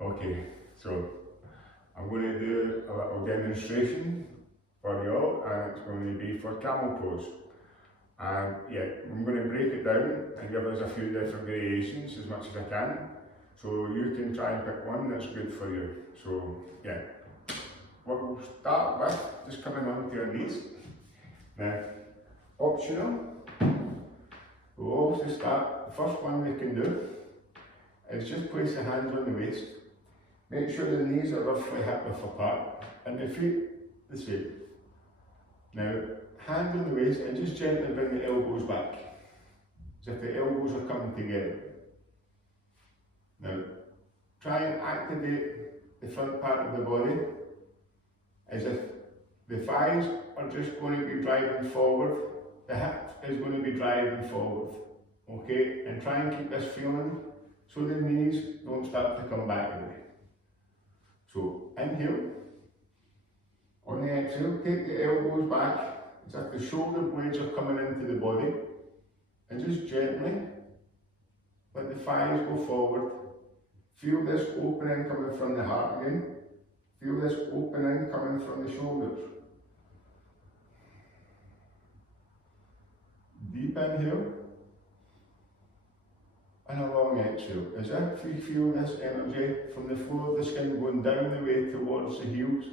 Okay, so I'm going to do a little demonstration for you all, and it's going to be for camel pose. And yeah, I'm going to break it down and give us a few different variations as much as I can. So you can try and pick one that's good for you. So yeah, what we'll start with, just coming onto your knees. Now, optional, we'll also start, the first one we can do is just place the hands on the waist. Make sure the knees are roughly hip width apart and the feet the same. Now, hands on the waist and just gently bring the elbows back, as if the elbows are coming together. Now, try and activate the front part of the body as if the thighs are just going to be driving forward, the hip is going to be driving forward, okay? And try and keep this feeling so the knees don't start to come back away. So, inhale. On the exhale, take the elbows back as if the shoulder blades are coming into the body, and just gently let the thighs go forward. Feel this opening coming from the heart again. Feel this opening coming from the shoulders. Deep inhale and a long exhale, as if we feel this energy from the floor of the skin going down the way towards the heels.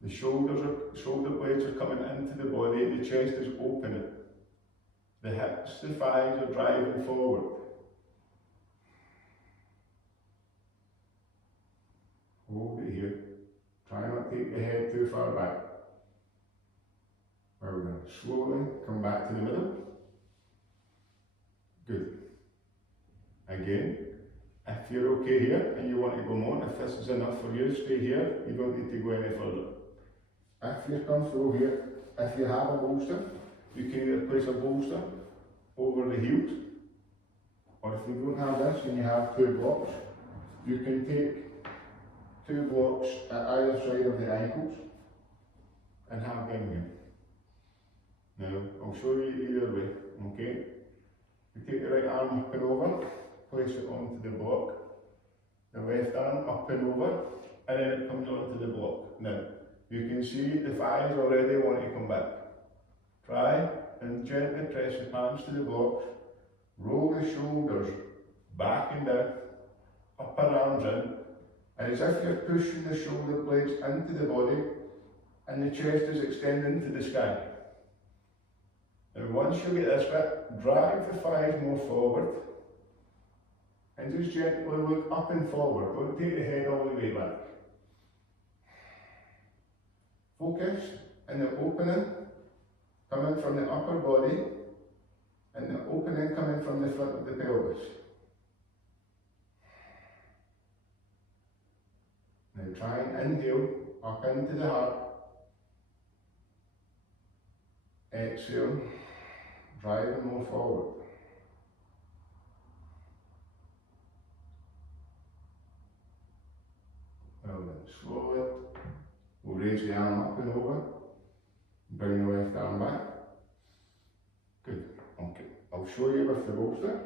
The shoulder blades are coming into the body, the chest is opening. The hips, the thighs are driving forward. Hold it here. Try not to take the head too far back. We're going to slowly come back to the middle. Good. Again, if you're okay here and you want to go more, if this is enough for you, stay here. You don't need to go any further. If you're comfortable here, if you have a bolster, you can either place a bolster over the heels, or if you don't have this and you have two blocks, you can take two blocks at either side of the ankles and have them here. Now, I'll show you either way, okay? You take the right arm up and over, place it onto the block, the left arm up and over, and then it comes onto the block. Now, you can see the thighs already want to come back. Try and gently press the palms to the blocks, roll the shoulders back and down, upper arms in, as if you're pushing the shoulder blades into the body and the chest is extending to the sky. Now once you get this bit, drive the thighs more forward and just gently look up and forward. Don't take the head all the way back. Focus on the opening coming from the upper body and the opening coming from the front of the pelvis. Now try and inhale up into the heart. Exhale, driving more forward. Well then, slowly, we'll raise the arm up and over, bring the left arm back. Good, okay. I'll show you with the bolster.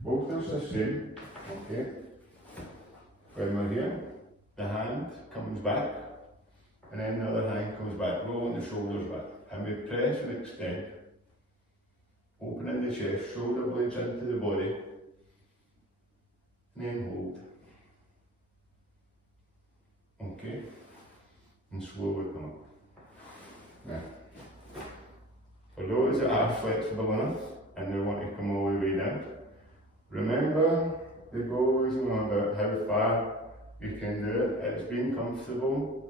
Bolster's the same, okay. When we're here, the hand comes back, and then the other hand comes back, rolling the shoulders back. And we press and extend, opening the chest, shoulder blades into the body, and then hold. Okay, and slowly come up. Now, for those that are flexible enough and they want to come all the way down, remember the goal is not about how far you can do it, it's being comfortable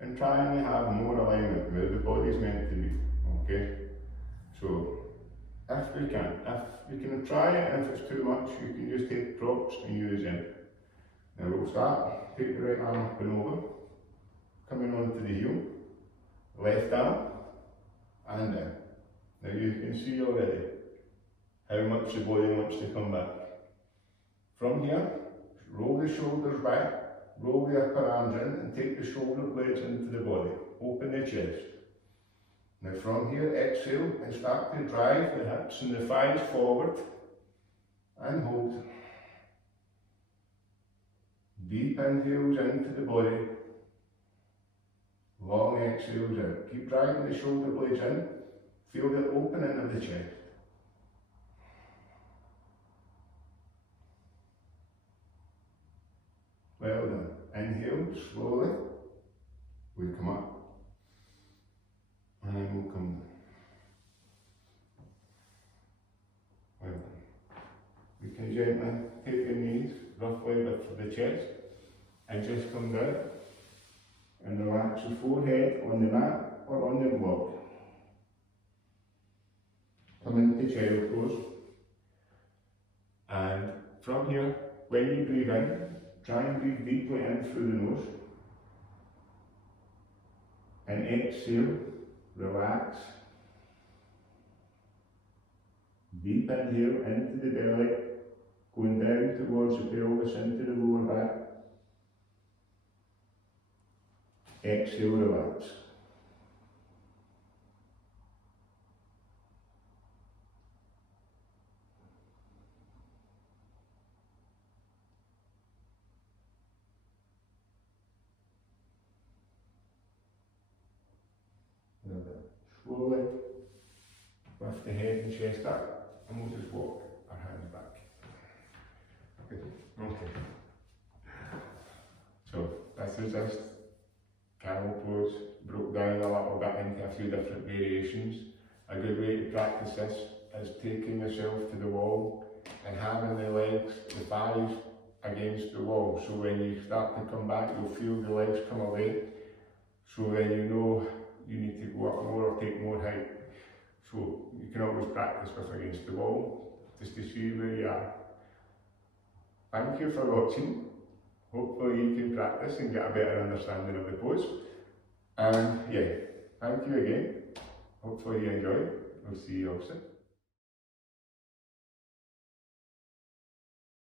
and trying to have more alignment where the body's meant to be, okay? So, if you can try it, and if it's too much, you can just take props and use them. Now we'll start, take the right arm up and over, coming onto the heel, left arm, and down. Now you can see already how much the body wants to come back. From here, roll the shoulders back, roll the upper arms in and take the shoulder blades into the body. Open the chest. Now from here, exhale and start to drive the hips and the thighs forward and hold. Deep inhales into the body, long exhales out. Keep driving the shoulder blades in, feel the opening of the chest. Well done. Inhale slowly, we come up, and then we'll come down. Well done. We can gently take your knees roughly width for the chest, and just come down, and relax your forehead on the mat or on the block. Come into child pose, and from here, when you breathe in, try and breathe deeply in through the nose, and exhale, relax. Deep inhale into the belly, going down towards the pelvis, into the lower back. Exhale, relax. Slowly lift the head and chest up, and we'll just walk our hands back. Good. Okay. So this is just camel pose, broke down a little bit into a few different variations. A good way to practice this is taking yourself to the wall and having the legs, the thighs against the wall. So when you start to come back, you'll feel the legs come away. So then you know you need to go up more or take more height. So you can always practice with against the wall, just to see where you are. Thank you for watching. Hopefully you can practice and get a better understanding of the pose. And yeah, thank you again. Hopefully you enjoy. We'll see you all soon.